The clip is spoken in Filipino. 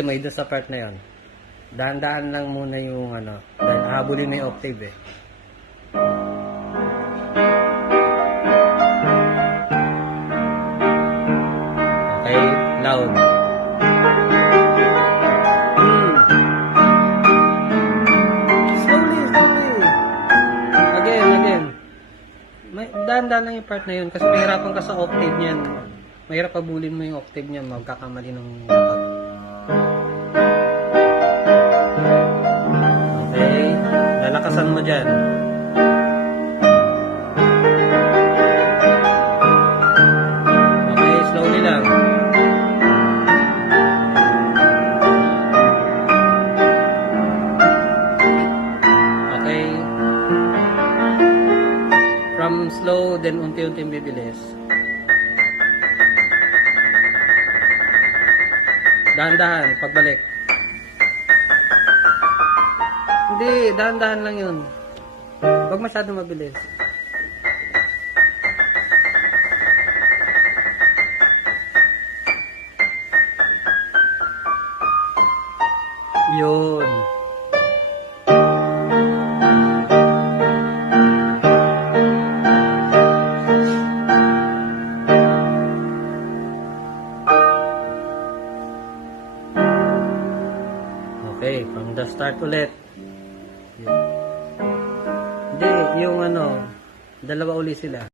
May doon sa part na yon. Dahan-dahan lang muna yung ano, dahil habulin mo yung octave eh. Okay, loud. Slowly, slowly. Again. Dahan-dahan lang yung part na yun kasi mahirapan ka sa octave niyan. Mahirap habulin mo yung octave niyan, magkakamali ng dapat. Okay, lalakasan mo dyan. Okay, slowly lang. Okay. From slow, then unti-unti bibilis. Dahan-dahan, pagbalik. Hindi, dahan-dahan lang yun. Huwag masyadong mabilis. Yun. Okay, from the start ulit. Hindi, yung ano, dalawa uli sila.